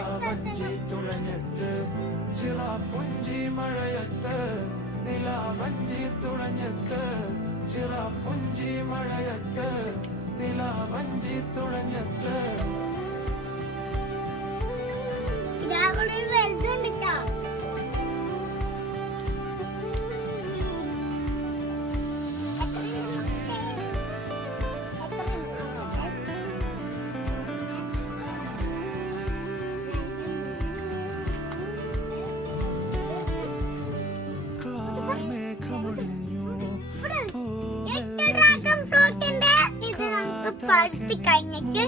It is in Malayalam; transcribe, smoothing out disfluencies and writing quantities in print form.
നിലാവഞ്ചി തുഴഞ്ഞെത്ത് ചിറാപ്പുഞ്ചി മഴയത്ത് നിലാവഞ്ചി തുഴഞ്ഞെത്ത് ചിറാപ്പുഞ്ചി മഴയത്ത് നിലാവഞ്ചി തുഴഞ്ഞെത്ത്. പഠിച്ചു കഴിഞ്ഞിട്ട്